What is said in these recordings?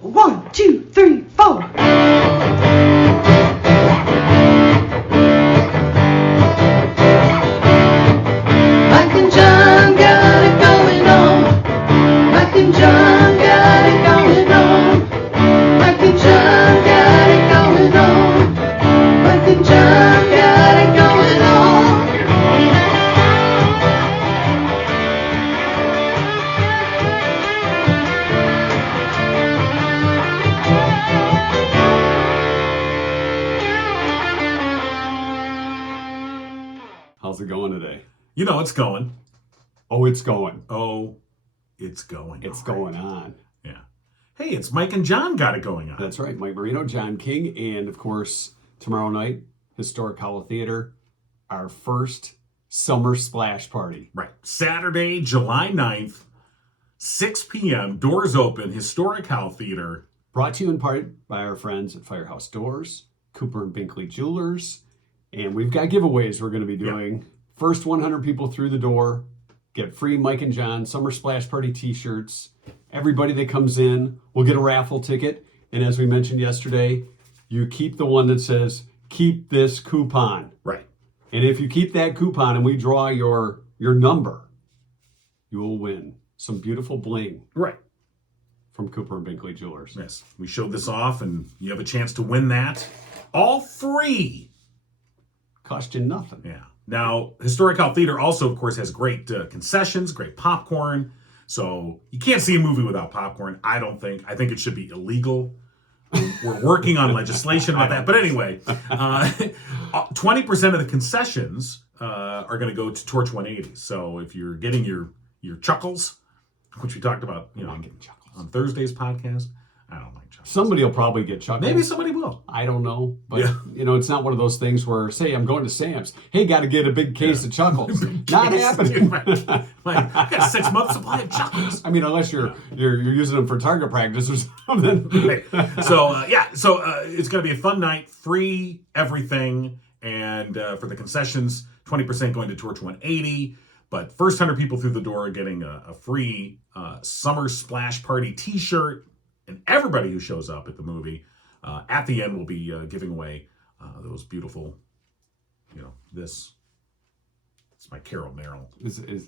1, 2, 3, 4. Mike and John got it going on. Mike and John got it going on. Mike and John got it going on. Mike and John got it going on. How's it going today? You know it's going. Oh, it's going. Oh, it's going. It's all going right. on. Yeah. Hey, it's Mike and John got it going on. That's right. Mike Marino, John King, and of course, tomorrow night, Historic Hollow Theater, our first summer splash party. Right. Saturday, July 9th, 6 p.m., doors open, Historic Hall Theater. Brought to you in part by our friends at Firehouse Doors, Cooper and Binkley Jewelers, and we've got giveaways we're going to be doing. First 100 people through the door get free Mike and John Summer Splash Party t-shirts. Everybody that comes in will get a raffle ticket. And as we mentioned yesterday, you keep the one that says, keep this coupon. Right. And if you keep that coupon and we draw your number, you will win some beautiful bling Right. from Cooper and Binkley Jewelers. Yes. We showed this off, and you have a chance to win that. All free. Cost you nothing. Yeah. Now, Historic Hall Theater also, of course, has great concessions, great popcorn. So you can't see a movie without popcorn, I don't think. I think it should be illegal. We're working on legislation about that. But anyway, 20% of the concessions are going to go to Torch 180. So if you're getting your chuckles, which we talked about, on Thursday's podcast, I don't like chuckles. Somebody will probably get chuckles. Maybe somebody will. I don't know. But, it's not one of those things where, say, I'm going to Sam's. Hey, got to get a big case of chuckles. Not happening. Like, I got a 6 month supply of chuckles. I mean, unless you're using them for target practice or something. Right. So it's going to be a fun night, free everything, and for the concessions, 20% going to Torch 180. But first 100 people through the door are getting a free Summer Splash Party t-shirt, and everybody who shows up at the movie at the end will be giving away those beautiful, this. It's my Carol Merrill. It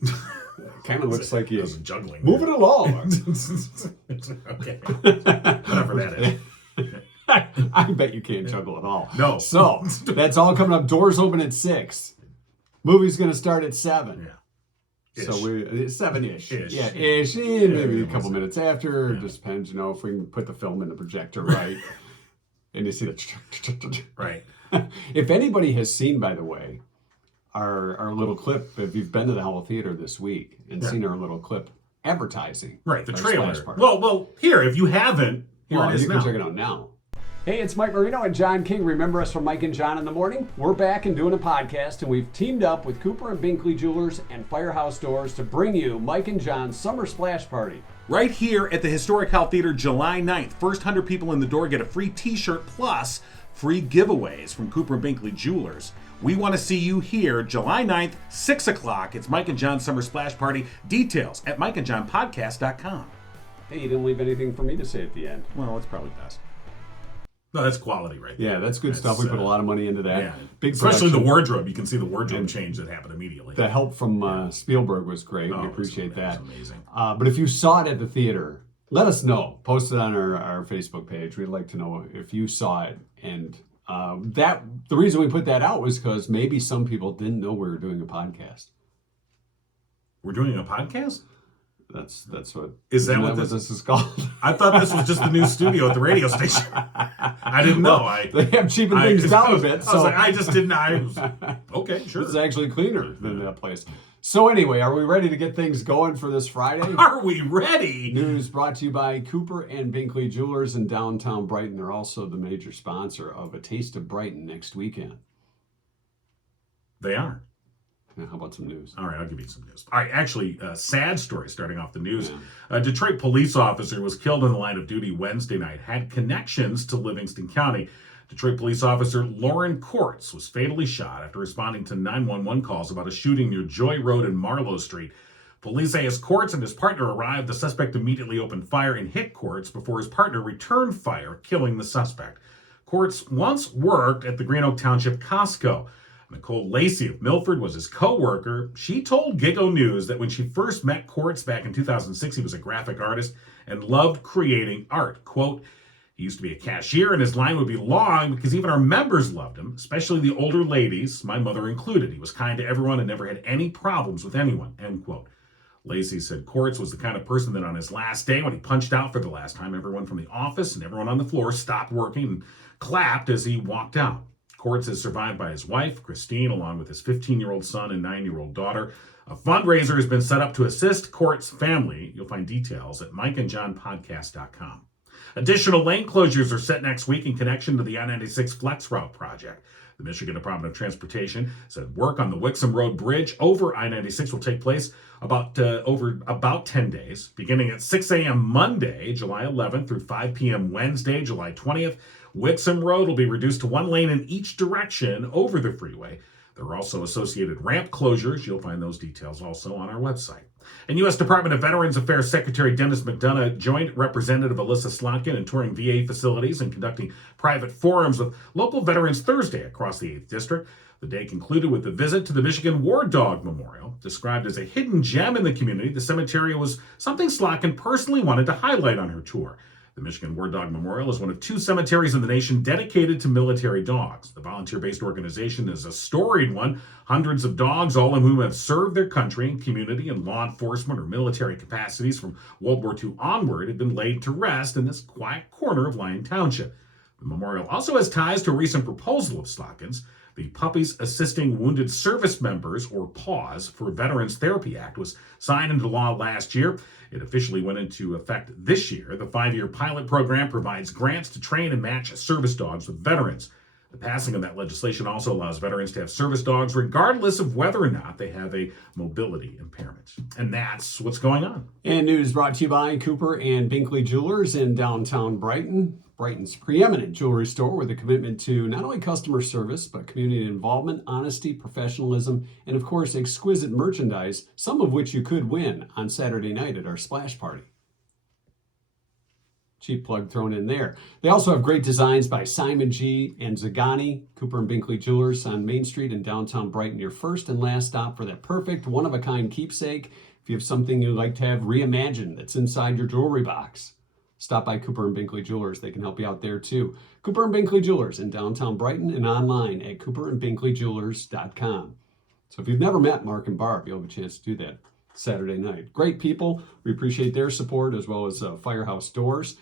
kind of looks like he's juggling. Move it along. Okay. Whatever that is. I bet you can't juggle at all. No. So that's all coming up. Doors open at 6. Movie's going to start at 7. Yeah. So we 7-ish. Ish. Yeah, ish. Maybe a couple minutes after. It just depends, if we can put the film in the projector right. And you see the Right. If anybody has seen, by the way, our little clip, if you've been to the Hollow Theater this week and seen our little clip advertising. Right, the our trailer. splash party. Well, here, if you haven't, here it is you now. can check it out now. Hey, it's Mike Marino and John King. Remember us from Mike and John in the Morning? We're back and doing a podcast, and we've teamed up with Cooper and Binkley Jewelers and Firehouse Doors to bring you Mike and John's Summer Splash Party. Right here at the Historic Hall Theater, July 9th. First 100 people in the door get a free t-shirt plus free giveaways from Cooper and Binkley Jewelers. We want to see you here July 9th, 6 o'clock. It's Mike and John's Summer Splash Party. Details at mikeandjohnpodcast.com. Hey, you didn't leave anything for me to say at the end. Well, it's probably best. No, that's quality right there. Yeah, that's good stuff. We put a lot of money into that. Yeah. Big Especially production. the wardrobe. You can see the wardrobe change that happened immediately. The help from Spielberg was great. Oh, we appreciate that. It was amazing. But if you saw it at the theater, let us know. Post it on our Facebook page. We'd like to know if you saw it. And the reason we put that out was because maybe some people didn't know we were doing a podcast. We're doing a podcast? That's what Is that isn't what this is called? I thought this was just the new studio at the radio station. I didn't know. They have cheapened things down a bit. I was like, I just didn't. Okay, sure. This is actually cleaner than that place. So anyway, are we ready to get things going for this Friday? Are we ready? News brought to you by Cooper and Binkley Jewelers in downtown Brighton. They're also the major sponsor of A Taste of Brighton next weekend. They are. Now, how about some news? All right, I'll give you some news. All right, actually, sad story starting off the news. A Detroit police officer was killed in the line of duty Wednesday night, had connections to Livingston County. Detroit police officer Lauren Courts was fatally shot after responding to 911 calls about a shooting near Joy Road and Marlowe Street. Police say as Courts and his partner arrived, the suspect immediately opened fire and hit Courts before his partner returned fire, killing the suspect. Courts once worked at the Green Oak Township Costco. Nicole Lacey of Milford was his co-worker. She told Giggle News that when she first met Courts back in 2006, he was a graphic artist and loved creating art. Quote, he used to be a cashier and his line would be long because even our members loved him, especially the older ladies, my mother included. He was kind to everyone and never had any problems with anyone, end quote. Lacey said Courts was the kind of person that on his last day, when he punched out for the last time, everyone from the office and everyone on the floor stopped working and clapped as he walked out. Courts is survived by his wife, Christine, along with his 15-year-old son and 9-year-old daughter. A fundraiser has been set up to assist Courts' family. You'll find details at mikeandjohnpodcast.com. Additional lane closures are set next week in connection to the I-96 Flex Route project. The Michigan Department of Transportation said work on the Wixom Road Bridge over I-96 will take place over about 10 days, beginning at 6 a.m. Monday, July 11th, through 5 p.m. Wednesday, July 20th. Wixom Road will be reduced to one lane in each direction over the freeway. There are also associated ramp closures. You'll find those details also on our website. And U.S. Department of Veterans Affairs Secretary Dennis McDonough joined Representative Alyssa Slotkin in touring VA facilities and conducting private forums with local veterans Thursday across the 8th District. The day concluded with a visit to the Michigan War Dog Memorial. Described as a hidden gem in the community, the cemetery was something Slotkin personally wanted to highlight on her tour. The Michigan War Dog Memorial is one of 2 cemeteries in the nation dedicated to military dogs. The volunteer-based organization is a storied one. Hundreds of dogs, all of whom have served their country and community in law enforcement or military capacities from World War II onward, have been laid to rest in this quiet corner of Lyon Township. The memorial also has ties to a recent proposal of Slotkin's. The Puppies Assisting Wounded Service Members, or PAWS, for Veterans Therapy Act was signed into law last year. It officially went into effect this year. The 5-year pilot program provides grants to train and match service dogs with veterans. The passing of that legislation also allows veterans to have service dogs regardless of whether or not they have a mobility impairment. And that's what's going on. And news brought to you by Cooper and Binkley Jewelers in downtown Brighton. Brighton's preeminent jewelry store with a commitment to not only customer service, but community involvement, honesty, professionalism, and of course, exquisite merchandise, some of which you could win on Saturday night at our splash party. Cheap plug thrown in there. They also have great designs by Simon G. and Zagani, Cooper and Binkley Jewelers on Main Street in downtown Brighton, your first and last stop for that perfect one-of-a-kind keepsake. If you have something you'd like to have reimagined that's inside your jewelry box, stop by Cooper and Binkley Jewelers. They can help you out there too. Cooper and Binkley Jewelers in downtown Brighton and online at cooperandbinkleyjewelers.com. So if you've never met Mark and Barb, you'll have a chance to do that Saturday night. Great people. We appreciate their support as well as Firehouse Doors.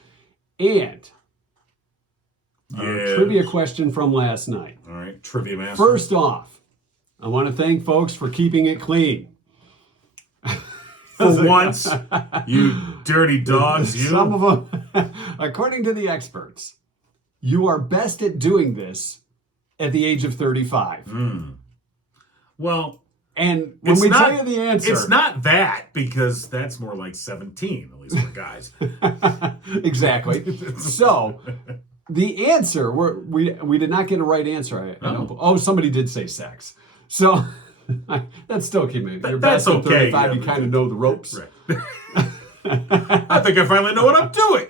And our trivia question from last night. All right, trivia master. First off, I want to thank folks for keeping it clean. For once, you dirty dogs, you. Some of them, according to the experts, you are best at doing this at the age of 35. Well, and when we tell you the answer, it's not that, because that's more like 17, at least for guys. Exactly. So the answer, we did not get a right answer. Somebody did say sex. So that's still keeping it. You're best at 35. You kind of know the ropes. Right. I think I finally know what I'm doing.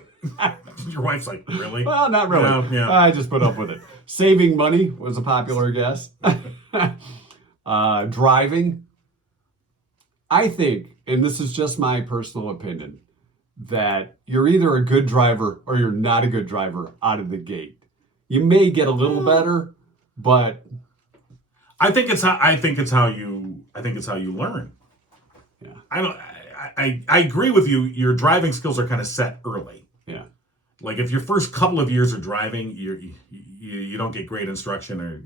Your wife's like, really? Well, not really. No, yeah. I just put up with it. Saving money was a popular guess. Driving. I think, and this is just my personal opinion, that you're either a good driver or you're not a good driver out of the gate. You may get a little better, but I think it's how you learn. Yeah. I agree with you. Your driving skills are kind of set early. Yeah. Like if your first couple of years of driving, you don't get great instruction, or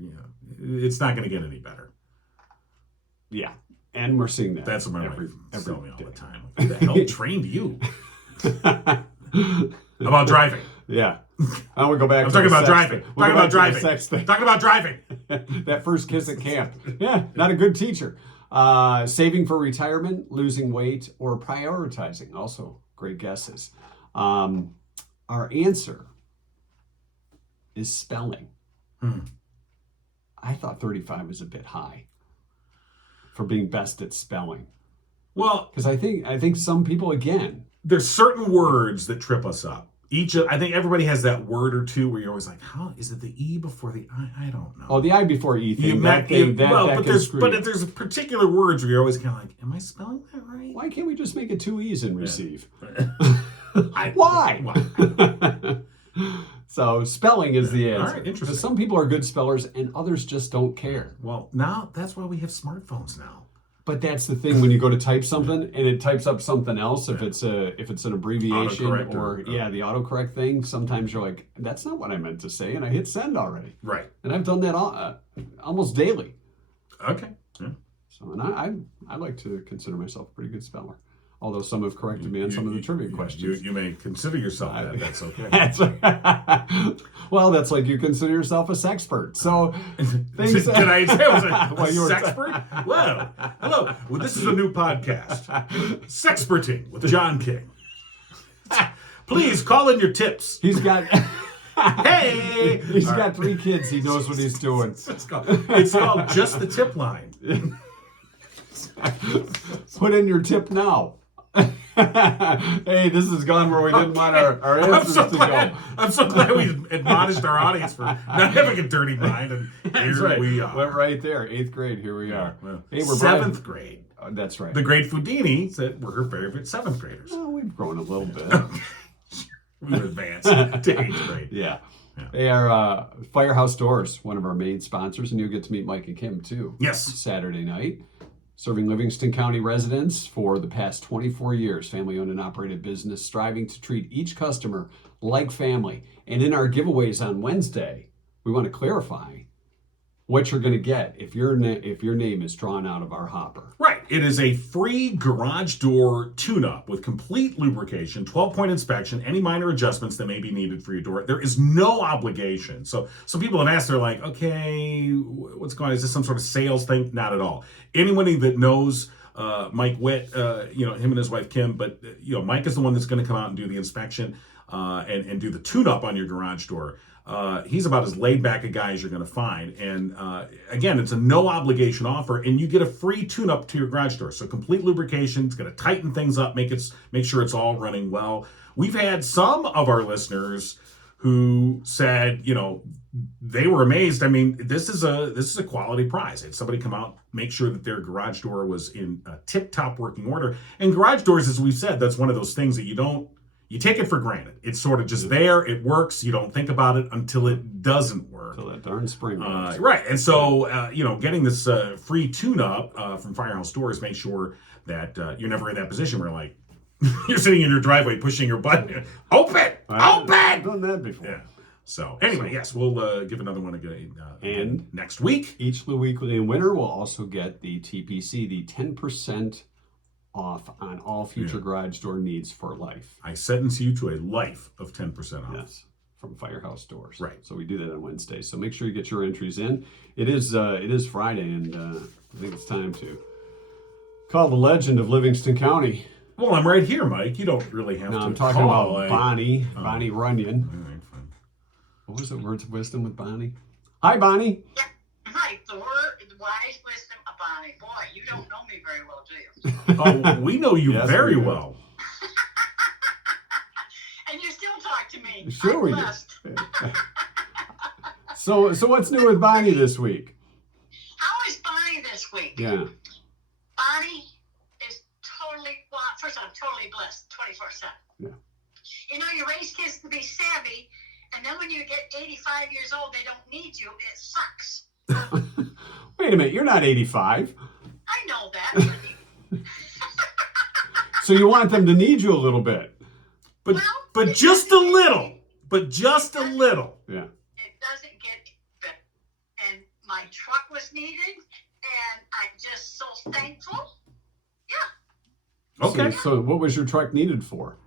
it's not going to get any better. Yeah, and we're seeing that. That's what my wife tells me all the time. Who the hell trained you? About driving. Yeah. I would go back. I'm talking about driving. Talking about driving. Talking about driving. That first kiss at camp. Yeah, not a good teacher. Saving for retirement, losing weight, or prioritizing. Also great guesses. Our answer is spelling. I thought 35 was a bit high for being best at spelling. Well, Because I think some people, again, there's certain words that trip us up. I think everybody has that word or two where you're always like, how is it the E before the I? I don't know. oh, the I before E thing, But can there's particular words where you're always kind of like, am I spelling that right? Why can't we just make it 2 E's and receive? Why? Why? So spelling is the answer. All right, interesting. Because some people are good spellers and others just don't care. Well, now that's why we have smartphones now. But that's the thing when you go to type something and it types up something else. If it's an abbreviation Autocorrect or the autocorrect thing, sometimes you're like, that's not what I meant to say, and I hit send already. Right. And I've done that almost daily. Okay. Yeah. So, and I like to consider myself a pretty good speller. Although some have corrected me on some of the trivia questions. You may consider yourself that. That's okay. Well, that's like you consider yourself a sexpert. So, Did I say I was a Well, you were- sexpert? Whoa. Hello. Well, this is a new podcast. Sexperting with John King. Please call in your tips. he's got Hey! he's got 3 kids. He knows what he's doing. It's called Just the Tip Line. Put in your tip now. Hey, this has gone where we didn't want our answers to go. I'm so glad we admonished our audience for not having a dirty mind, and That's here right. we are. Went right there. 8th grade. Here we are. Well, Hey, we're 7th grade. That's right. The great Foodini said we're her favorite 7th graders. Well, we've grown a little bit. We advanced to 8th grade. Yeah. They are Firehouse Doors, one of our main sponsors, and you'll get to meet Mike and Kim too. Yes. Saturday night. Serving Livingston County residents for the past 24 years, family-owned and operated business, striving to treat each customer like family. And in our giveaways on Wednesday, we want to clarify what you're going to get if your name is drawn out of our hopper. Right. It is a free garage door tune-up with complete lubrication, 12-point inspection, any minor adjustments that may be needed for your door. There is no obligation. So some people have asked, they're like, okay, what's going on? Is this some sort of sales thing? Not at all. Anybody that knows Mike Witt, him and his wife Kim, but Mike is the one that's going to come out and do the inspection and do the tune-up on your garage door. He's about as laid back a guy as you're going to find. And again, it's a no obligation offer, and you get a free tune up to your garage door. So complete lubrication, it's going to tighten things up, make sure it's all running well. We've had some of our listeners who said, they were amazed. I mean, this is a quality prize. Had somebody come out, make sure that their garage door was in tip-top working order. And garage doors, as we've said, that's one of those things that you take it for granted. It's sort of just there. It works. You don't think about it until it doesn't work. Until that darn spring. Right. And so, getting this free tune-up from Firehouse Doors, make sure that you're never in that position where, like, you're sitting in your driveway pushing your button. Open! I've done that before. Yeah. So, anyway, yes, we'll give another one again And next week. Each weekly winner will also get the TPC, the 10% off on all future garage door needs for life. I sentence you to a life of 10% off. Yes, from Firehouse Doors. Right. So we do that on Wednesday. So make sure you get your entries in. It is Friday, and I think it's time to call the legend of Livingston County. Well, I'm right here, Mike. You don't really have to. I'm talking call about Bonnie Runyon. All right, fine. What was it? Words of wisdom with Bonnie? Hi, Bonnie. Hi, the wise wisdom of Bonnie. Boy, you don't know me very well, do you? Oh, we know you Yes, very we do. well. And you still talk to me. Sure I'm we blessed. do. So what's new with Bonnie this week? How is Bonnie this week? Yeah. Bonnie is totally, well, first of all, I'm totally blessed 24/7. Yeah. You raise kids to be savvy, and then when you get 85 years old, they don't need you. It sucks. Wait a minute, you're not 85. I know that. So you want them to need you a little bit. But Well, but it just a doesn't get little. But just a little. Yeah. It doesn't get better. And my truck was needed, and I'm just so thankful. Yeah. Okay. So what was your truck needed for?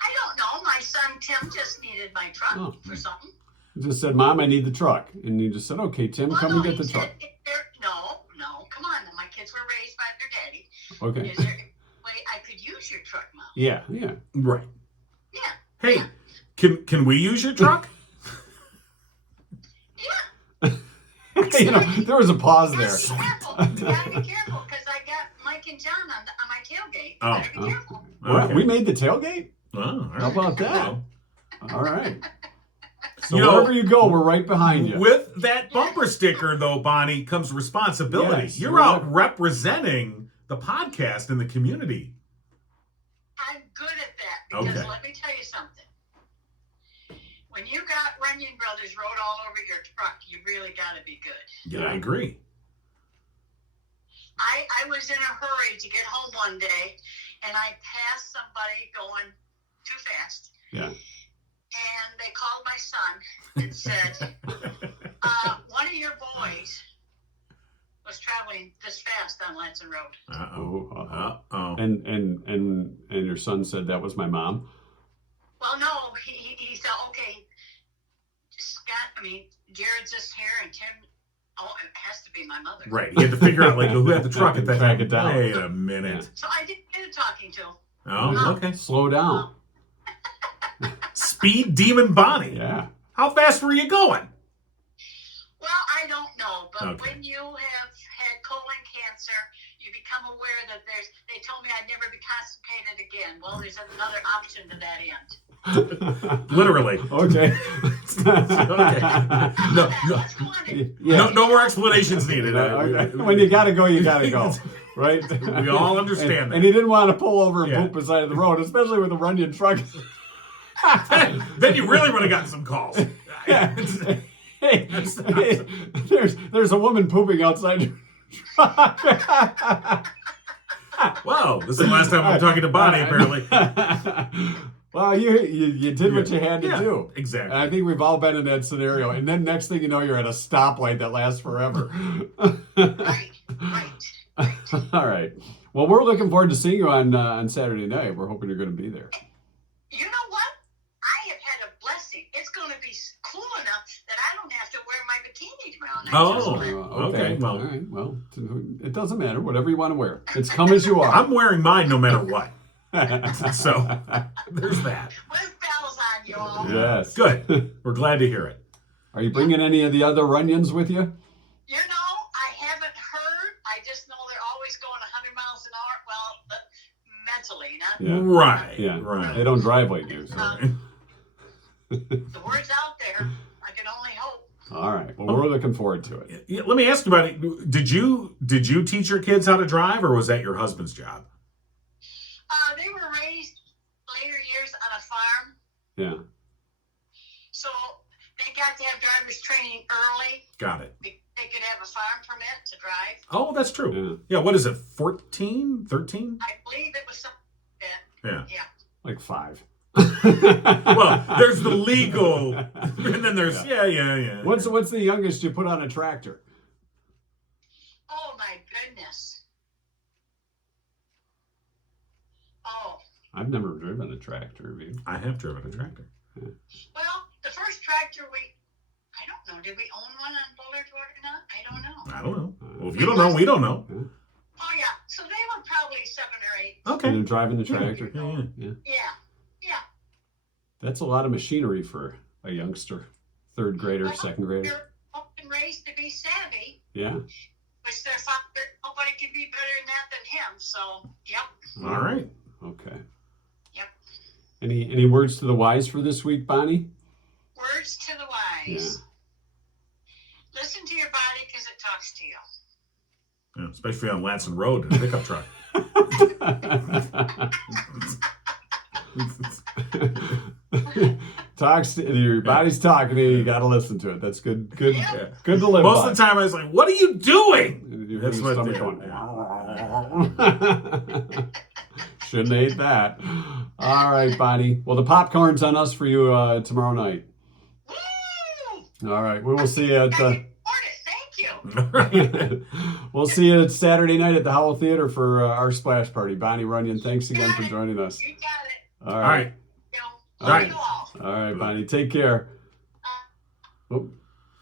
I don't know. My son Tim just needed my truck Oh. for something. You just said, Mom, I need the truck. And you just said, okay, Tim, Well, come no, and get he the said, truck. No, come on. My kids were raised by their daddy. Okay. Is there a way I could use your truck, Mom? Yeah. Right. Yeah. Hey, Yeah. can we use your truck? Yeah. There was a pause You there. gotta be careful. You gotta be careful because I got my Mike and John on my tailgate. Oh. You better be careful. Okay. We made the tailgate? Oh, all right. How about that? Well, All right. So You know, wherever you go, we're right behind you. with that bumper sticker, though, Bonnie, comes responsibility. Yes, You're you're out right. representing the podcast in the community. I'm good at that because Okay. let me tell you something. When you got Runyon Brothers wrote all over your truck, you really got to be good. Yeah, I agree. I was in a hurry to get home one day, and I passed somebody going too fast. Yeah. And they called my son and said, one of your boys was traveling this fast on Lanson Road. Uh-oh. And your son said that was my mom? Well, no, he said, okay, Jared's just here, and Tim, it has to be my mother. Right. He had to figure out, like, who had the truck at that Track time. it down. Wait a minute. So I didn't get a talking to. Oh, okay. Slow down. Speed Demon Bonnie. Yeah. How fast were you going? Well, I don't know, but Okay. when you have had colon cancer, you become aware that they told me I'd never be constipated again. Well, there's another option to that end. Literally. Okay. Okay. No, That's funny. Yeah. no more explanations needed. Okay. When you gotta go, you gotta go. Right? We all understand that. And he didn't want to pull over and Yeah. poop beside of the road, especially with a Runyon truck. Then you really would have gotten some calls. Hey, there's a woman pooping outside your truck. Wow, this is the last time I'm talking to Bonnie, apparently. Well, you did what you had to Yeah, do. exactly. And I think we've all been in that scenario. And then next thing you know, you're at a stoplight that lasts forever. Right. All right. Well, we're looking forward to seeing you on Saturday night. We're hoping you're going to be there. You know what? I have had a blessing. It's going to be cool enough that I don't have to wear my bikini tomorrow night. Oh. Okay, well. All right. Well, it doesn't matter. Whatever you want to wear. It's come as you are. I'm wearing mine no matter what. So, there's that. With bells on, you all. Yes. Good. We're glad to hear it. Are you bringing any of the other Runyons with you? You know, I haven't heard. I just know they're always going 100 miles an hour. Well, mentally, not Yeah. Right. Yeah. Right. They don't drive like you. So. the word's out there. I can only hope. All right. Well, we're looking forward to it. Yeah, let me ask you about it. Did you teach your kids how to drive, or was that your husband's job? They were raised later years on a farm, Yeah. so they got to have driver's training early. Got it. They could have a farm permit to drive. Oh, that's true. Yeah, what is it, 14, 13? I believe it was something like that. Yeah. Yeah. Like 5. Well, there's the legal, and then there's, yeah. What's the youngest you put on a tractor? Oh my goodness. Oh. I've never driven a tractor, have you? I have driven a tractor. Well, the first tractor I don't know. Did we own one on Boulder or not? I don't know. I don't know. Well, if you don't know, we don't know. Oh yeah. So they were probably 7 or 8. Okay. And driving the tractor. Yeah. Yeah. That's a lot of machinery for a youngster. 3rd grader, Well, 2nd grader. They're often raised to be savvy, Yeah. which their father, nobody could be better than that than him. So, yep. All right. Okay. Yep. Any words to the wise for this week, Bonnie? Words to the wise. Listen to your body because it talks to you. Yeah, especially on Lanson Road in a pickup truck. Your body's talking to you. You got to listen to it. That's good. Good to live Most by. of the time, I was like, "What are you doing?" You hear That's your what stomach they- going. Shouldn't have ate that. All right, Bonnie. Well, the popcorn's on us for you tomorrow night. Woo! All right. We will see you at Thank you. we'll see you Saturday night at the Howell Theater for our splash party. Bonnie Runyon, thanks again for joining us. You got it. All All right. right. You know, All love right. you all. All right, Bonnie. Take care. Oh, all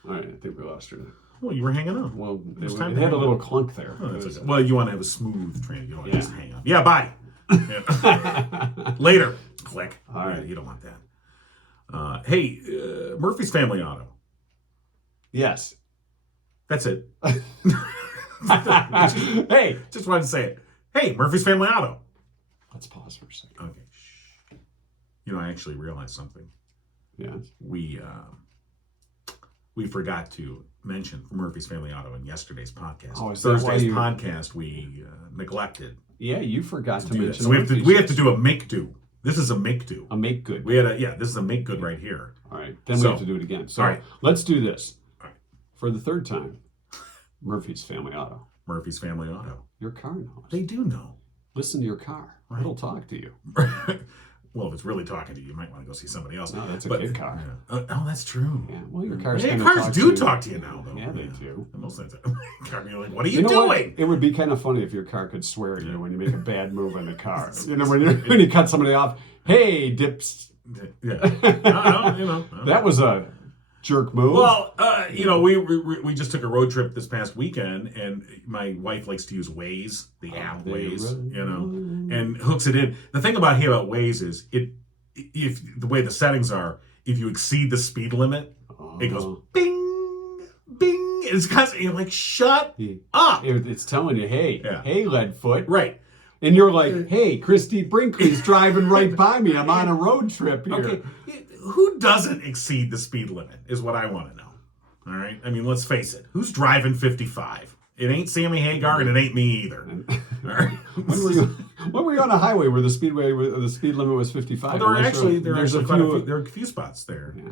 right. I think we lost her. Well, you were hanging on. Well, It's it time had to a hang little up. clunk there. Oh, that's okay. Well, you want to have a smooth train. You don't want to Yeah. just hang up. Yeah, bye. Yeah. Later. Click. All right. You don't want that. Hey, Murphy's Family Auto. Yes. That's it. Hey, Just wanted to say it. Hey, Murphy's Family Auto. Let's pause for a second. Okay. Shh. You know, I actually realized something. Yes. We forgot to mention Murphy's Family Auto in yesterday's podcast. Oh, is that why Thursday's you- podcast we neglected. Yeah, you forgot to Do that. mention. So we have Murphy's. to do a make do. This is a make do. A make good. This is a make good right here. All right, then we So- have to do it again. So all right. let's do this. All right. For the third time. Murphy's Family Auto. Murphy's Family Auto. Your car knows. They do know. Listen to your car. Right. It'll talk to you. Well, if it's really talking to you, you might want to go see somebody else. No, that's a good car. Yeah. Oh, that's true. Yeah. Well, your car's Hey, gonna cars talk do to you. talk to you now, though. Yeah, they do. And most of the time, you're like, what are you, know doing? what? It would be kind of funny if your car could swear at you when you make a bad move in the car. You know, when you cut somebody off. Hey, dips. Yeah. No. That was a jerk move. Well, we just took a road trip this past weekend, and my wife likes to use Waze, the app Waze, and hooks it in. The thing about Waze is if the way the settings are, if you exceed the speed limit, it goes bing, bing. It's constantly you're like, shut up. It's telling you, hey, Yeah. hey, Leadfoot. Right. And you're like, hey, Christy Brinkley's driving right by me. I'm on a road trip here. Okay. Who doesn't exceed the speed limit is what I want to know. All right. I mean, let's face it. Who's driving 55? It ain't Sammy Hagar, and it ain't me either. All right. When were you on a highway where the speed limit was 55? There are actually quite few. there are a few spots there. Yeah.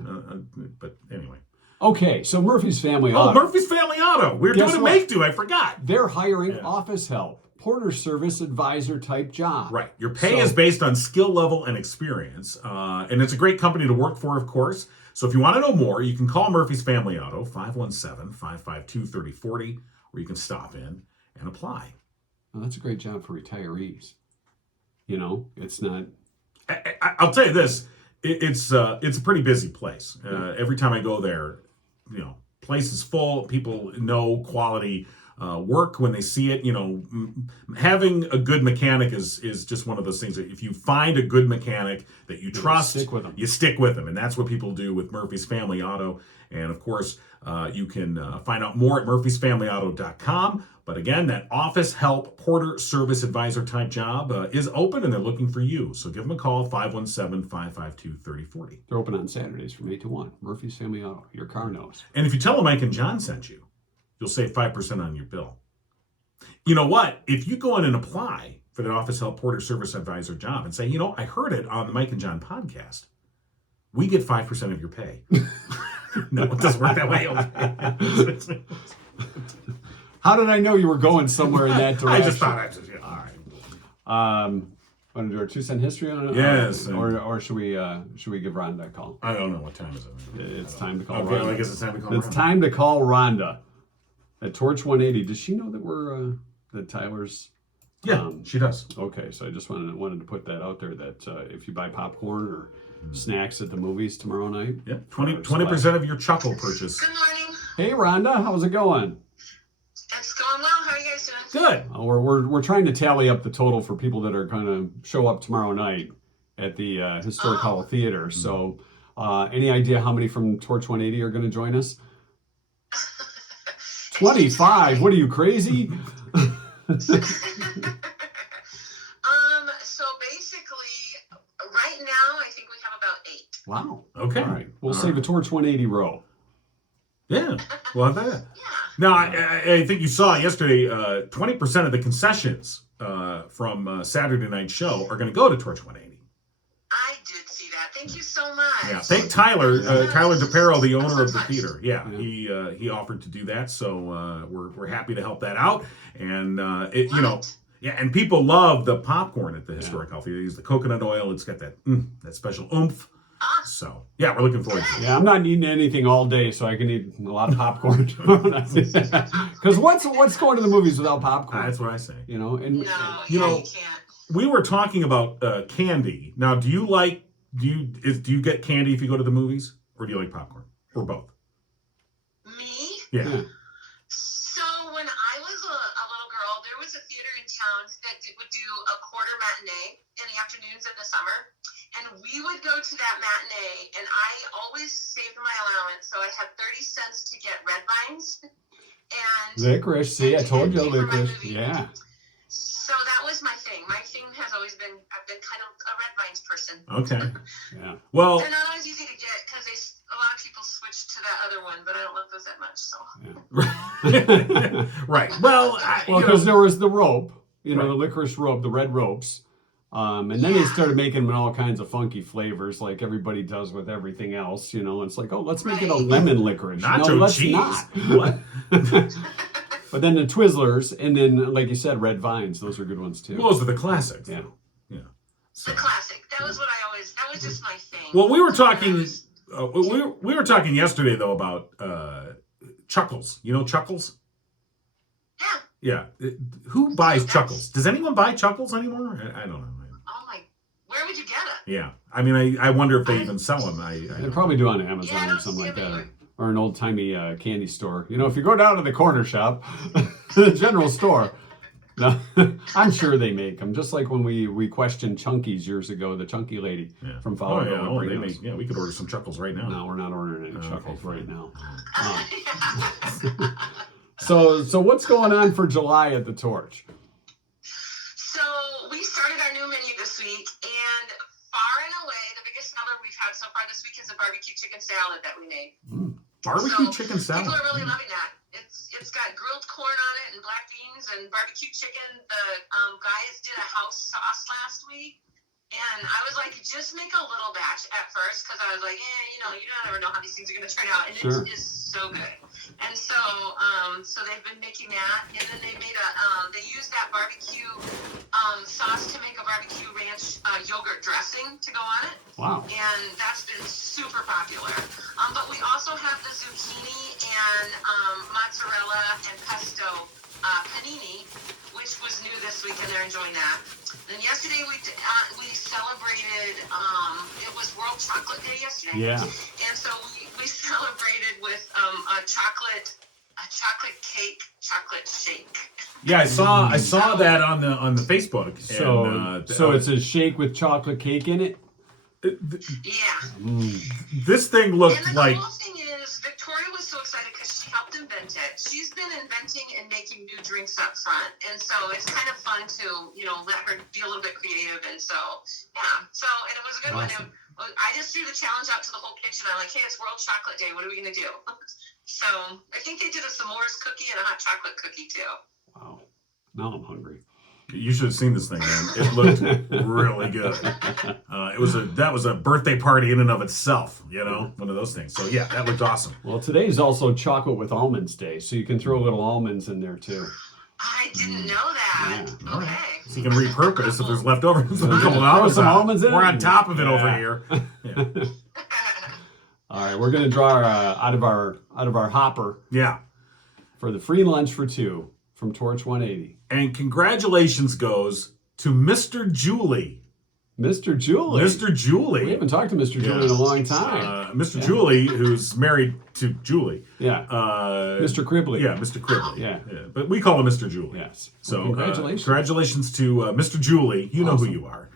But anyway. Okay, so Murphy's Family Oh, Auto. Murphy's Family Auto. We're Guess doing a what? make do. I forgot. They're hiring Yeah. office help, porter service advisor type job. Right. Your pay So- is based on skill level and experience. And it's a great company to work for, of course. So if you want to know more, you can call Murphy's Family Auto, 517-552-3040, or you can stop in and apply. Well, that's a great job for retirees. You know, it's not. I'll tell you this. It's a pretty busy place. Every time I go there, place is full. People know quality work when they see it. Having a good mechanic is just one of those things that if you find a good mechanic that you trust, stick with 'em. you stick with them. And that's what people do with Murphy's Family Auto. And of course, you can find out more at murphysfamilyauto.com. But again, that office help porter service advisor type job is open, and they're looking for you. So give them a call, 517-552-3040. They're open on Saturdays from 8 to 1. Murphy's Family Auto. Your car knows. And if you tell them Mike and John sent you, you'll save 5% on your bill. You know what? If you go in and apply for the office help porter service advisor job and say, I heard it on the Mike and John podcast, we get 5% of your pay. No, it doesn't work that way. Okay. How did I know you were going somewhere in that direction? I just thought all right. Want to do our 2-cent history on it? Yes. Or should we give Rhonda a call? I don't know what time is it. It's time to call Okay, Rhonda. well, I guess it's time to call It's Rhonda. time to call Rhonda at Torch 180. Does she know that we're that Tyler's? Yeah, she does. Okay, so I just wanted to put that out there that if you buy popcorn or snacks at the movies tomorrow night. Yeah, 20% of your chuckle purchase. Good morning. Hey Rhonda, how's it going? It's going well. How are you guys doing? Good. We're trying to tally up the total for people that are going to show up tomorrow night at the Historic Hall of Theater. So, any idea how many from Torch 180 are going to join us? 25. What are you, crazy? So basically, right now, I think we have about 8. Wow. Okay. All right. We'll All save right. a Torch 180 row. Yeah. Well, that. Yeah. Now, I think you saw yesterday, 20% of the concessions from Saturday night show are going to go to Torch 180. I did see that. Thank you so much. Yeah. Thank Tyler DePero, the owner of the That's theater. Yeah. He offered to do that, so we're happy to help that out. And yeah, and people love the popcorn at the Historic Hall. They use the coconut oil. It's got that special oomph. So yeah, we're looking forward to it. Yeah, I'm not eating anything all day, so I can eat a lot of popcorn. Because what's going to the movies without popcorn? That's what I say. And No, You you know- can't. We were talking about candy. Now, do you get candy if you go to the movies, or do you like popcorn, or both? Me? Yeah. So when I was a little girl, there was a theater in town that would do a quarter matinee in the afternoons in the summer. And we would go to that matinee, and I always saved my allowance. So I had 30 cents to get red vines. And Licorice. See, I told you and pay for my licorice. movie. Yeah. So that was I've been kind of a red vines person. Okay. Yeah. Well, They're not always easy to get because a lot of people switch to that other one, but I don't love those that much. So. right. Well, Because there was the rope, the Right. licorice rope, the red ropes. And then they started making them in all kinds of funky flavors, like everybody does with everything else. It's like, oh, let's make it a lemon licorice. Nacho No, let's cheese. not. What? But then the Twizzlers, and then, like you said, red vines. Those are good ones too. Those are the classics. Yeah. Yeah. So. The classic. That was what that was just my thing. Well, we were talking. We were talking yesterday though about Chuckles. You know Chuckles? Yeah. Yeah. Who buys Chuckles? Does anyone buy Chuckles anymore? I don't know. Oh my! Where would you get it? Yeah. I mean, I wonder if they even sell them. They probably do on Amazon Yeah, I or don't something see like them that. anywhere. Or an old-timey candy store. If you go down to the corner shop, the general store, no, I'm sure they make them. Just like when we questioned Chunky's years ago, the Chunky lady from Follow Oh, yeah. Go Oh, would they bring make. those. Yeah, we could order some Chuckles right now. No, we're not ordering any Okay, Chuckles fine. right now. So what's going on for July at the Torch? So we started our new menu this week, and far and away the biggest seller we've had so far this week is a barbecue chicken salad that we made. Barbecue So chicken salad. People are really loving that. It's got grilled corn on it and black beans and barbecue chicken. The guys did a house sauce last week, and I was like, just make a little batch at first because I was like, you never know how these things are going to turn out, and Sure. it is so good. And so they've been making that, and then they made they used that barbecue sauce to make a barbecue ranch yogurt dressing to go on it. Wow. And that's been super popular. But we also have the zucchini and mozzarella and pesto panini, which was new this week, and they're enjoying that. Then yesterday we celebrated. It was World Chocolate Day yesterday. Yeah. And so we celebrated with a chocolate cake, chocolate shake. Yeah, I saw that on the Facebook. So it's a shake with chocolate cake in it? Yeah. This thing looked And the like. cool thing is, Victoria was so excited because she helped invent it. She's been inventing and making new drinks up front, and so it's kind of fun to let her be a little bit creative. And so and it was a good Awesome. one. I just threw the challenge out to the whole kitchen. I'm like, hey, it's World Chocolate Day. What are we gonna do? So I think they did a s'mores cookie and a hot chocolate cookie too. Wow. Now I'm hungry. You should have seen this thing, man. It looked really good. That was a birthday party in and of itself, one of those things. So yeah, that looked awesome. Well, today's also Chocolate with Almonds Day, so you can throw little almonds in there too. I didn't know that. Yeah. Okay. So you can repurpose if there's leftover. Some Throw almonds some out. almonds in We're it. on top of it Yeah. over here. Yeah. All right, we're gonna draw out of our hopper Yeah. for the free lunch for two from Torch 180. And congratulations goes to Mr. Julie. Mr. Julie. Mr. Julie. We haven't talked to Mr. Julie in a long time. Mr. Julie, who's married to Julie. Yeah. Mr. Cribley. Yeah, Mr. Cribley. Yeah. But we call him Mr. Julie. Yes. So Well, congratulations. Congratulations to Mr. Julie. You know Awesome. who you are.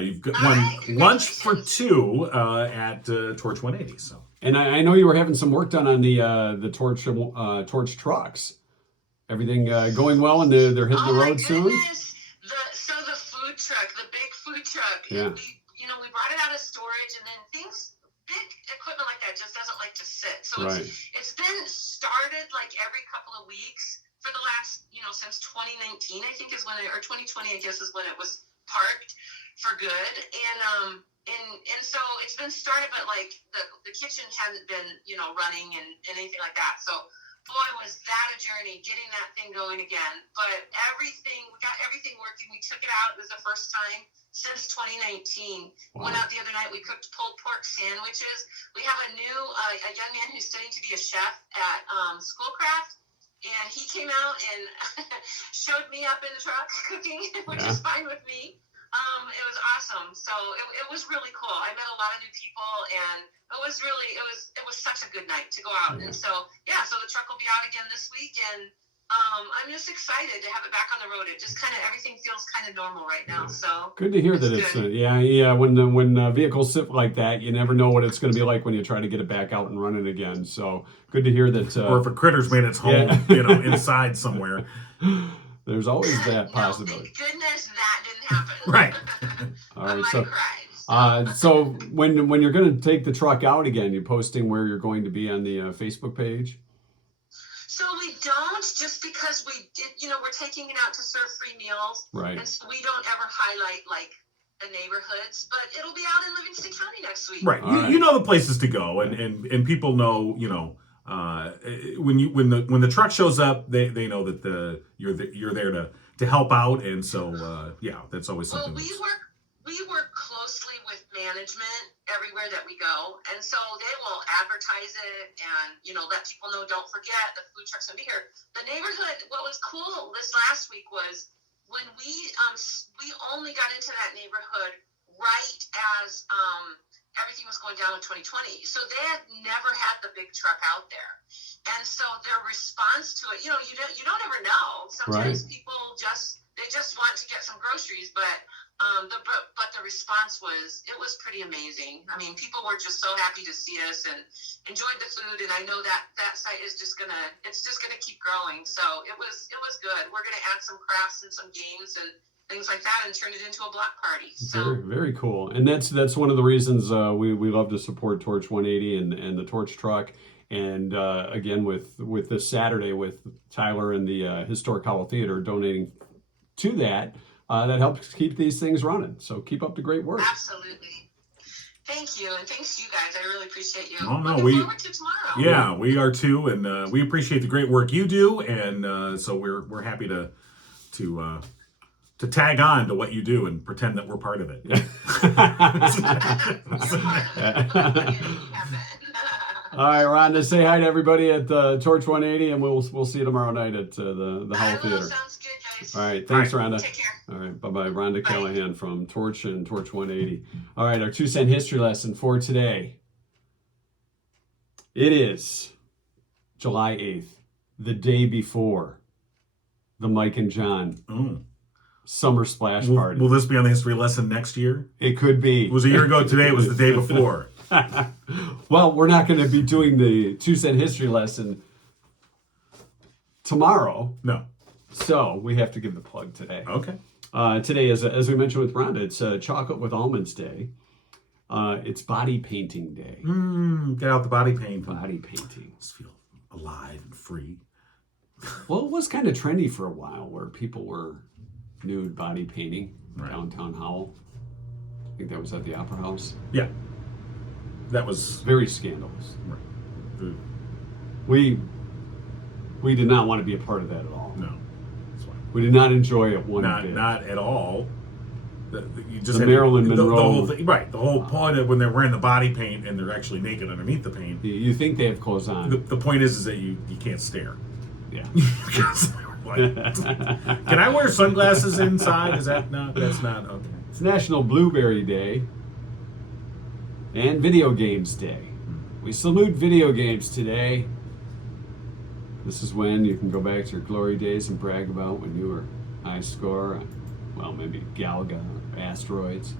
You've got All won right, lunch for congratulations. two at Torch 180. So And I know you were having some work done on the Torch trucks. Everything going well, and they're hitting the Oh my road soon. goodness! The food truck, the big food truck. Yeah. We brought it out of storage, and then big equipment like that just doesn't like to sit. So Right. it's been started like every couple of weeks for the last since 2019 I think is when or 2020 I guess is when it was parked for good, and so it's been started, but like the kitchen hadn't been running and anything like that. So boy, was that a journey getting that thing going again. But we got everything working. We took it out. It was the first time since 2019. Wow. Went out the other night. We cooked pulled pork sandwiches. We have a young man who's studying to be a chef at Schoolcraft. And he came out and showed me up in the truck cooking, which is fine with me. It was awesome. So it was really cool. I met a lot of new people, and it was such a good night to go out. Yeah. And so the truck will be out again this week, and I'm just excited to have it back on the road. It just kind of everything feels kind of normal right now. So Good to hear that it's good. when vehicles sit like that, you never know what it's going to be like when you try to get it back out and running again. So good to hear that. or if a critter's made its home, Yeah. inside somewhere. There's always that No, possibility. thank goodness that that didn't happen. Right. All I right, might so have cried. so when you're going to take the truck out again, you're posting where you're going to be on the Facebook page. So we don't, just because we're taking it out to serve free meals. Right. And so we don't ever highlight like the neighborhoods, but it'll be out in Livingston County next week. Right. All right. You know the places to go, and people know, when the truck shows up, they know that you're there to help out, and so that's always Well, something. we work closely with management everywhere that we go, and so they will advertise it and let people know. Don't forget, the food truck's gonna be here. The neighborhood. What was cool this last week was when we only got into that neighborhood right as everything was going down in 2020. So they had never had the big truck out there, and so their response to it, you don't ever know. Sometimes people just want to get some groceries, but the response was pretty amazing. I mean, people were just so happy to see us and enjoyed the food, and I know that site is just gonna keep growing. So it was good. We're gonna add some crafts and some games and things like that and turn it into a block party. So Very, very cool. And that's one of the reasons we love to support Torch 180 and the Torch truck. And again, with this Saturday with Tyler and the Historic Howell Theater donating to that, that helps keep these things running. So keep up the great work. absolutely. Thank you, and thanks to you guys. I really appreciate you. Oh, no, Looking forward to tomorrow. Yeah, we are too, and we appreciate the great work you do, and so we're happy to tag on to what you do and pretend that we're part of it. You're part of it. All right, Rhonda, say hi to everybody at Torch 180, and we'll see you tomorrow night at the Howell Theater. Sounds good, guys. All right, thanks, Rhonda. Take care. All right, bye-bye. Rhonda Callahan from Torch and Torch 180. All right, our 2-cent history lesson for today. It is July 8th, the day before the Mike and John Summer Splash Party. Will this be on the history lesson next year? It could be. It was a year ago today. It was the day before. Well, we're not going to be doing the 2-cent history lesson tomorrow. No. So we have to give the plug today. Okay. Today, as we mentioned with Rhonda, it's Chocolate with Almonds Day. It's Body Painting Day. Get out the body paint. Body painting. Just feel alive and free. Well, it was kind of trendy for a while where people were nude body painting downtown Howell. I think that was at the Opera House. Yeah. That was Very scandalous. right. We did not want to be a part of that at all. No. That's why. We did not enjoy it one bit. Not at all. You just The had Marilyn the Monroe. whole thing, right? The whole point of when they're wearing the body paint and they're actually naked underneath the paint. You think they have clothes on. The point is that you can't stare. Yeah. Can I wear sunglasses inside? Is that not? That's not okay. It's National Blueberry Day and Video Games Day. We salute video games today. This is when you can go back to your glory days and brag about when you were high score on, well, maybe Galaga or Asteroids,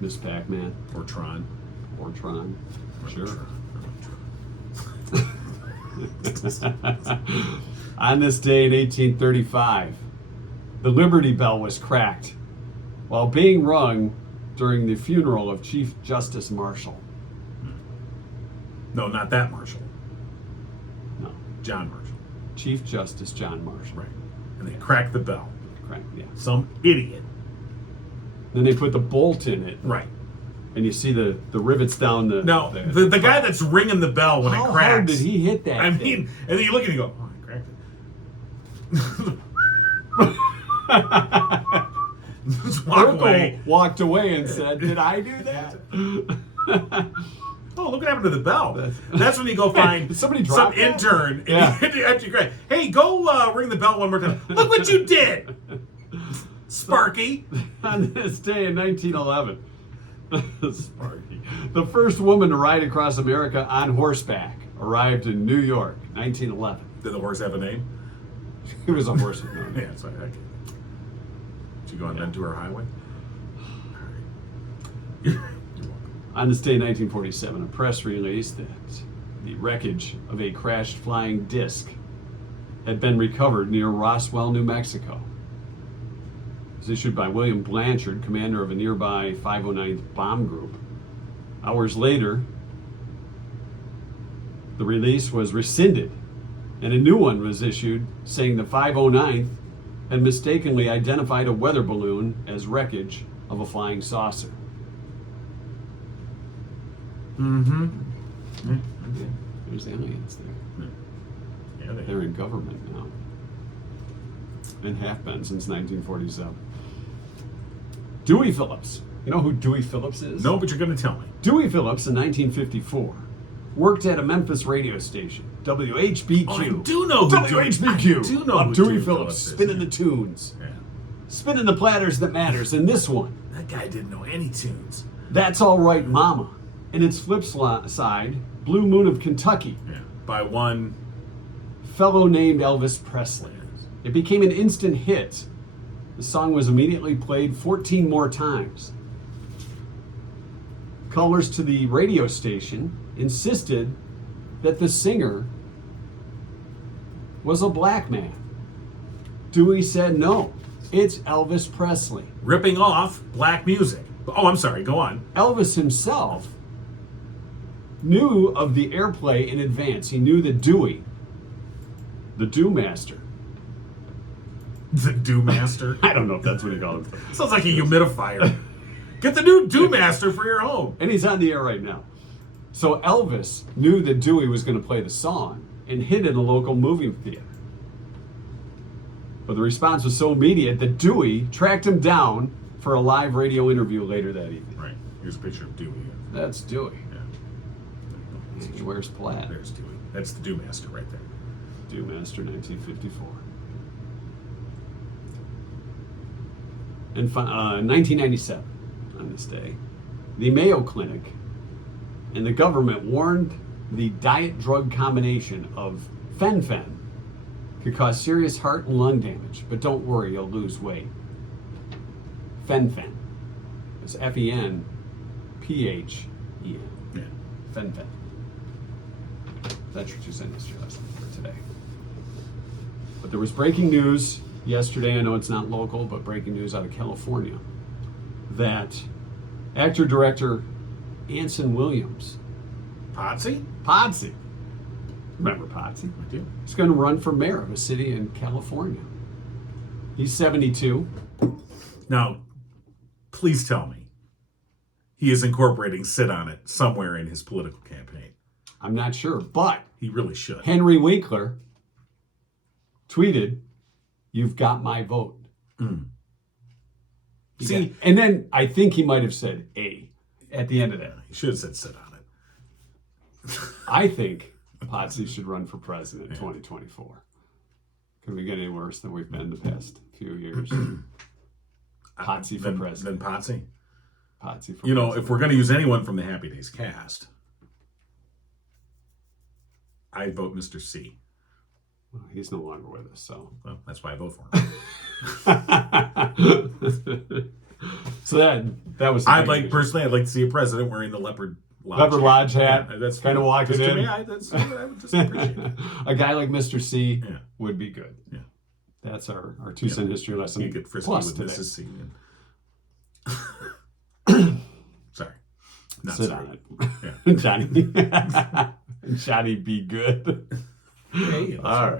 Miss Pac-Man. Or Tron. Or Tron. Sure. On this day in 1835, the Liberty Bell was cracked while being rung during the funeral of Chief Justice Marshall. No, not that Marshall. No, John Marshall. Chief Justice John Marshall. Right. And they cracked the bell. Correct, yeah. Some idiot. Then they put the bolt in it, Right. and you see the rivets down the... No, the guy that's ringing the bell when How it cracks. hard did he hit that I thing? mean, and then you look and you go, oh, I cracked it. Just walk away. Walked away and said, did I do that? Oh, look what happened to the bell. That's when you go find Somebody some dropped that? intern. Yeah. And you cry, hey, go ring the bell one more time. Look what you did, Sparky. On this day in 1911, Sparky, the first woman to ride across America on horseback, arrived in New York, 1911. Did the horse have a name? He was a horse. Yeah, sorry. Okay. Did you go on Ventura Highway? On this day in 1947, a press release that the wreckage of a crashed flying disc had been recovered near Roswell, New Mexico. This was issued by William Blanchard, commander of a nearby 509th Bomb Group. Hours later, the release was rescinded, and a new one was issued saying the 509th had mistakenly identified a weather balloon as wreckage of a flying saucer. Mm-hmm. Yeah. Yeah, there's aliens there. Yeah, They're in government now. And have been since 1947. Dewey Phillips. You know who Dewey Phillips is? No, but you're going to tell me. Dewey Phillips in 1954 worked at a Memphis radio station, WHBQ. Oh, I do know who WHBQ. I do know I'm who Dewey Dewey Phillips, is, spinning yeah. the tunes. Yeah. Spinning the platters that matters. And this one, That guy didn't know any tunes. That's All Right Mama. And its flip side, Blue Moon of Kentucky, Yeah. By one. fellow named Elvis Presley. It became an instant hit. The song was immediately played 14 more times. Callers to the radio station insisted that the singer was a black man. Dewey said no, it's Elvis Presley. Ripping off black music. Oh, I'm sorry. Go on. Elvis himself knew of the airplay in advance. He knew that Dewey, the Dew Master, The Dew Master. I don't know if that's what he called him. Sounds like a humidifier. Get the new Dew Master for your home. And he's on the air right now. So Elvis knew that Dewey was going to play the song and hid in a local movie theater. But the response was so immediate that Dewey tracked him down for a live radio interview later that evening. Right. Here's a picture of Dewey. That's Dewey. Yeah. He wears plaid. There's Dewey. That's the Dew Master right there. Dew Master 1954. In 1997, on this day, the Mayo Clinic and the government warned the diet drug combination of fen-phen could cause serious heart and lung damage, but don't worry, you'll lose weight. Fen-phen. It's F-E-N-P-H-E-N. Yeah. Fen-phen. That's your 2 cent history lesson for today. But there was breaking news yesterday. I know it's not local, but breaking news out of California that actor-director Anson Williams, Potsy? Potsy, remember Potsy? I do. He's going to run for mayor of a city in California. He's 72. Now, please tell me he is incorporating Sit On It somewhere in his political campaign. I'm not sure, but He really should. Henry Winkler tweeted, "You've got my vote." See, and then I think he might have said A at the end of that. he should have said Sit On It. I think Potsy should run for president in 2024. Can we get any worse than we've been the past few years? Potsy for president. Then Potsy. Potsy for You know, president. if we're going to use anyone from the Happy Days cast, I vote Mr. C. Well, he's no longer with us, so. Well, that's why I vote for him. So that was. I'd like to see a president wearing the leopard lodge hat. Yeah, that's kind of walking just to in. me, I would just appreciate it. A guy like Mr. C Yeah. would be good. Yeah. That's our 2 cent history lesson. You get frisky plus with today. Mrs. C. Sorry. Not Sit sorry. on it. Yeah. Johnny. Johnny, be good. Hey, All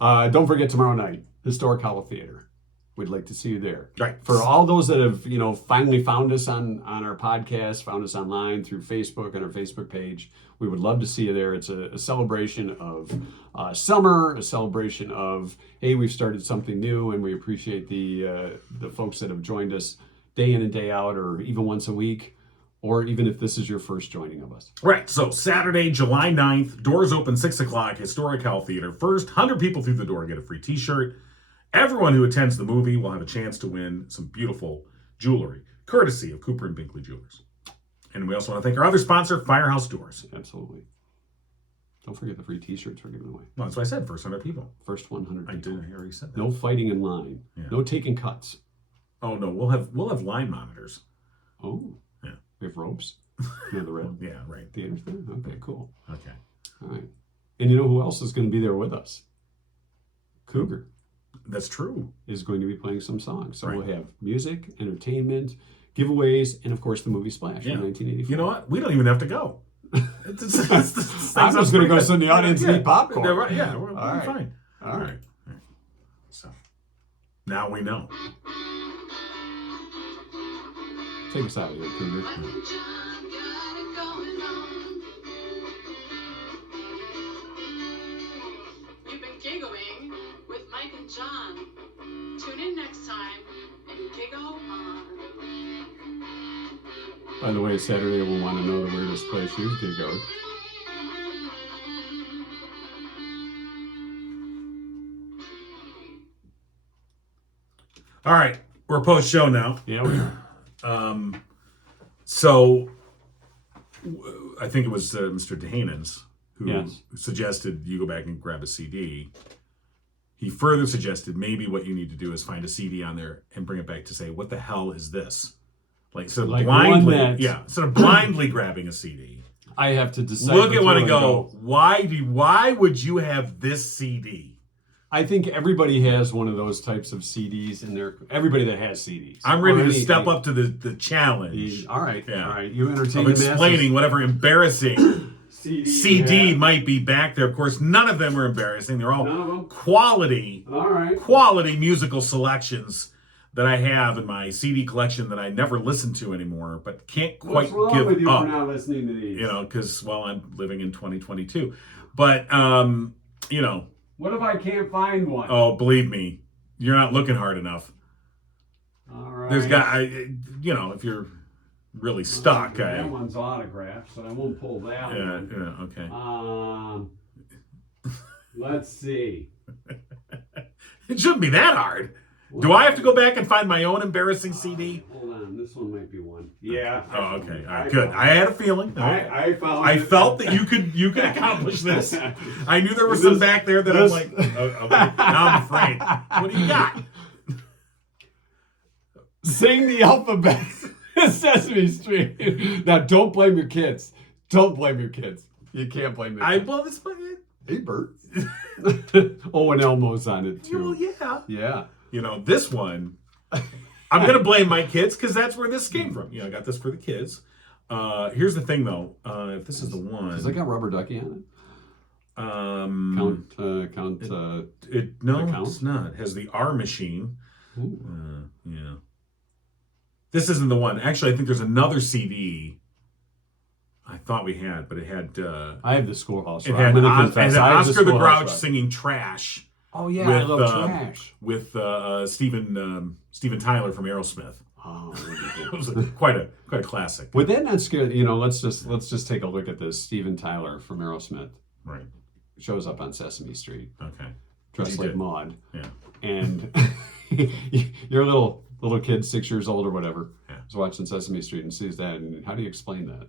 right. Don't forget tomorrow night, Historic Hollow Theater. We'd like to see you there. Right. For all those that have, finally found us on our podcast, found us online through Facebook on our Facebook page, we would love to see you there. It's a celebration of summer, a celebration of, hey, we've started something new, and we appreciate the folks that have joined us day in and day out, or even once a week, or even if this is your first joining of us. Right, so Saturday, July 9th, doors open 6 o'clock, Historic Hall Theater. First 100 people through the door get a free t-shirt. Everyone who attends the movie will have a chance to win some beautiful jewelry, courtesy of Cooper and Binkley Jewelers. And we also want to thank our other sponsor, Firehouse Doors. Absolutely. Don't forget the free t-shirts we're giving away. Well, that's what I said, first 100 people. First 100 I people. did, I already said that. No fighting in line. Yeah. No taking cuts. Oh, no, we'll have line monitors. Oh. Yeah. We have ropes. The red Yeah, right. theater thing. Okay, cool. Okay. All right. And you know who else is going to be there with us? Cougar. That's true. is going to be playing some songs. So Right. we'll have music, entertainment, giveaways, and of course the movie Splash Yeah. in 1984. You know what? We don't even have to go. I'm just going to go sit in the audience and eat popcorn. Yeah, right. Yeah, we're All right. fine. All right. So now we know. Take us out of here, Cougar. Mike and John got it going on. You've been giggling with Mike and John. Tune in next time and giggle on. By the way, Saturday we'll want to know the weirdest place you could go. All right, we're post show now. Yeah, we are. So I think it was Mr. Dehanens who Yes. suggested you go back and grab a CD. He further suggested maybe what you need to do is find a CD on there and bring it back to say, what the hell is this? Like, so Like blindly, one that- yeah, instead of blindly grabbing a CD, I have to decide. look at one and between go, why would you have this CD? I think everybody has one of those types of CDs in their. Everybody that has CDs. I'm ready Or to any- step up to the challenge All right, Yeah. all right. You entertain of the explaining whatever embarrassing masses. CD yeah. might be back there. Of course, none of them are embarrassing. They're all None of them? quality All right. musical selections that I have in my CD collection that I never listen to anymore, but can't quite What's wrong give with you up. for not listening to these? You know, because, well, I'm living in 2022. But, you know, What if I can't find one? oh, believe me, you're not looking hard enough. All right. There's you know, if you're really stuck, That one's autographed, so I won't pull that one. yeah, okay. Let's see. It shouldn't be that hard. Do I have to go back and find my own embarrassing CD? Hold on, this one might be one. Yeah. Oh, okay. All right, good. I had a feeling. I found. I it. felt that you could accomplish this. I knew there was some back there that I'm like, oh, okay, now I'm afraid. What do you got? Sing the alphabet. Sesame Street. Now, don't blame your kids. Don't blame your kids. You can't blame them. Well, it's Hey, Bert. Oh, and Elmo's on it too. well, yeah. Yeah. You know, this one, I'm gonna blame my kids because that's where this came from. You know, I got this for the kids. Here's the thing, though. If this is the one, Does it got Rubber Ducky on it? no, Count? it's not. It has the R machine. Ooh. Yeah. This isn't the one. Actually, I think there's another CD I thought we had, but it had I have the Schoolhouse it Rock. had, I'm gonna Os- confess, it had I have Oscar the Schoolhouse Grouch Rock. singing Trash Oh yeah, I with, love Trash. with Steven Tyler from Aerosmith. Oh, It was quite a classic. would that not scare you? Know, let's just take a look at this. Steven Tyler from Aerosmith Right. shows up on Sesame Street, Okay. dressed He like did. Maude, Yeah. and you're a little kid, 6 years old or whatever, Yeah. is watching Sesame Street and sees that. And how do you explain that?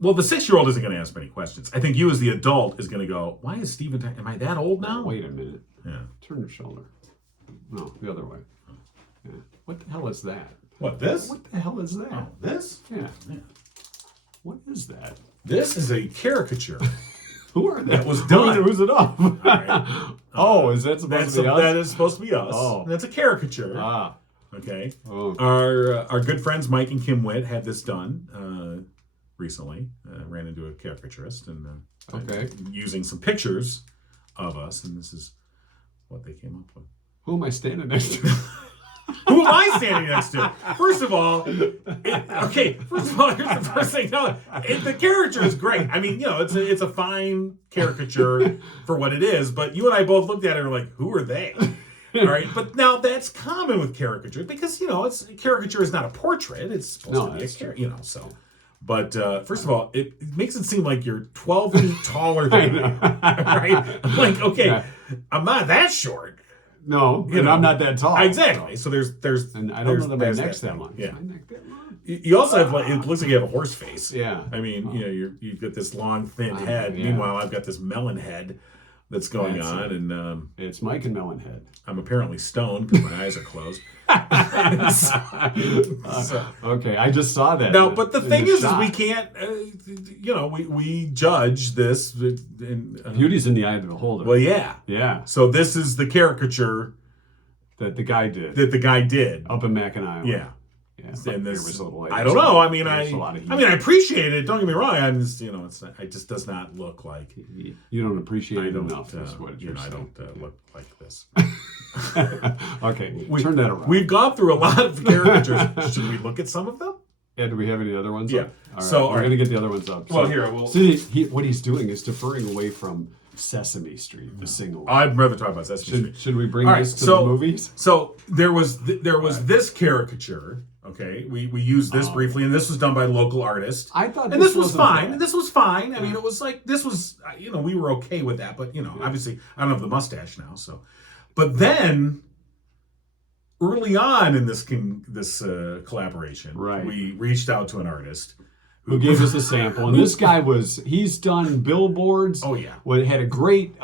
Well, the 6-year-old isn't going to ask many questions. I think you, as the adult, is going to go, "Why is Steven? Am I that old now?" Wait a minute. Yeah. Turn your shoulder. No, the other way. Yeah. What the hell is that? What, this? What the hell is that? Oh, this? Yeah. Yeah. What is that? This is a caricature. Who are That was done. Who's it of? right. Oh, is that supposed to be us? That is supposed to be us. Oh. That's a caricature. Ah. Okay. Oh. Our good friends Mike and Kim Witt had this done recently. Ran into a caricaturist and Okay. using some pictures of us, and this is what they came up with. Who am I standing next to? Who am I standing next to? First of all, here's the first thing. No, the caricature is great. I mean, you know, it's a fine caricature for what it is. But you and I both looked at it and were like, who are they? All right. But now that's common with caricatures because, you know, caricature is not a portrait. It's supposed to be a caricature, you know, so. But first of all, it makes it seem like you're 12 feet taller than me. Right? I'm like, okay, Yeah. I'm not that short. No, You and know. I'm not that tall. Exactly. So there's And I don't know that my there's neck's that thing. long. Yeah. Is my neck that long? You also have like, it looks like you have a horse face. Yeah. I mean, you know, you've got this long, thin head. yeah. Meanwhile, I've got this melon head. that's going That's on, it. and It's Mike and Melonhead. I'm apparently stoned because my eyes are closed. Okay, I just saw that. No, but the in thing is shot. we can't, we judge this. Beauty's in the eye of the beholder. Well, yeah. Yeah, So this is the caricature that the guy did that the guy did. up in Mackinac Island. Yeah. Yeah, And there this, was a little. I don't know. I mean, there's a lot of heat. I appreciate it. Don't get me wrong. I'm just, it's not, it just does not look like. You don't appreciate I it don't. enough. Is what you're I saying. don't look like this. Okay, turn that around. We've gone through a lot of caricatures. Should we look at some of them? Yeah, do we have any other ones? Yeah. Up? All right, So, all we're right. going to get the other ones up. Well, here, we'll- See, what he's doing is deferring away from Sesame Street, the single. I'd rather talk about Sesame Street. Should we bring All right, this to the movies? So there was this caricature. Okay, we used this briefly, and this was done by a local artist. I thought and this was wasn't fine. bad. And this was fine. I mean, it was like this was we were okay with that, but obviously I don't have the mustache now. So, but then early on in this collaboration, Right. we reached out to an artist Who gave us a sample? And this guy he's done billboards. Oh yeah, Had a great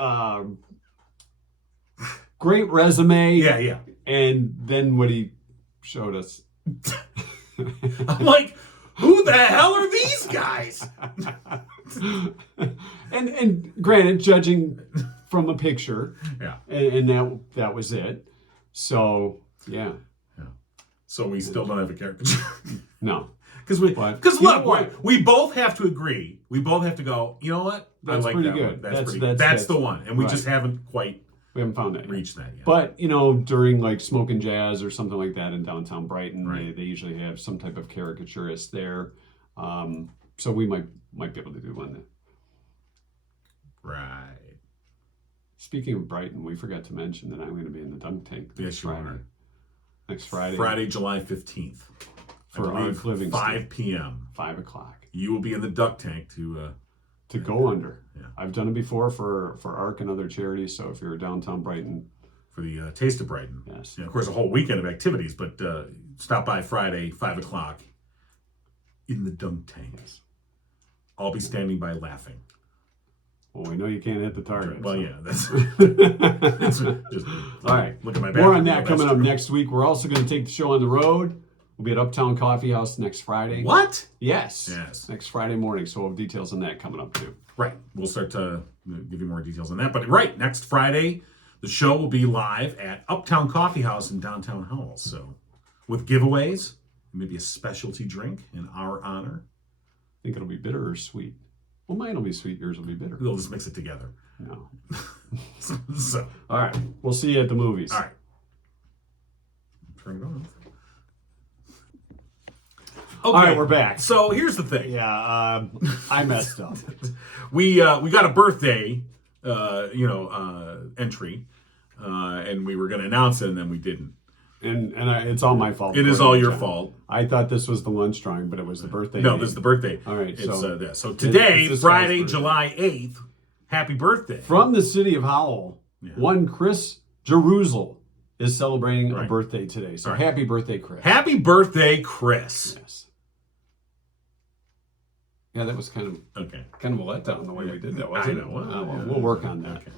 resume. yeah. And then what he showed us. I'm like, who the hell are these guys? and granted, judging from a picture, Yeah. and that was it. So yeah, So we still don't have a caricature. no, Because But look, you know what? we both have to agree. We both have to go, you know what? That's I like pretty that good. one. That's That's- pretty that's- good. That's the that's- one. And we right. just haven't quite we haven't found that yet. reached that yet. But during like Smokin' Jazz or something like that in downtown Brighton, Right. they usually have some type of caricaturist there. So we might be able to do one. Right. Speaking of Brighton, we forgot to mention that I'm going to be in the dunk tank Yes, next you Friday. are. Next Friday. Friday, July 15th. For I believe Arc Livingston. 5 p.m. 5 o'clock. You will be in the duck tank To go under. Yeah. I've done it before for ARC and other charities. So if you're downtown Brighton, for the Taste of Brighton. yes. Of course, a whole weekend of activities, but stop by Friday, 5 o'clock in the dunk tank. Yes. I'll be standing by laughing. Well, we know you can't hit the target. Well, so. yeah, that's just All right. look at my back. More on that coming up next week. We're also going to take the show on the road. We'll be at Uptown Coffee House next Friday. What? Yes. Yes. Next Friday morning. So we'll have details on that coming up too. Right. We'll start to give you more details on that. But right, next Friday, the show will be live at Uptown Coffee House in downtown Howell. So with giveaways, maybe a specialty drink in our honor. Think it'll be bitter or sweet? Well, mine will be sweet. Yours will be bitter. We'll just mix it together. No. So, All right. We'll see you at the movies. all right. Turn it on. Okay. All right, we're back. So here's the thing. Yeah, I messed up. We got a birthday, entry, and we were going to announce it, and then we didn't. And it's all my fault. It is all your fault. I thought this was the lunch drawing, but it was the birthday. No, name. this is the birthday. All right, It's, so- so today, it's this Friday, guy's birthday. July 8th, happy birthday. From the city of Howell, one Chris Jerusalem is celebrating a Right. birthday today. So All right. happy birthday, Chris. Happy birthday, Chris. Yes. Yeah, that was kind of Okay. a letdown the way we did that, I wasn't know. it? Well, Well, yeah. we'll work on that. Okay.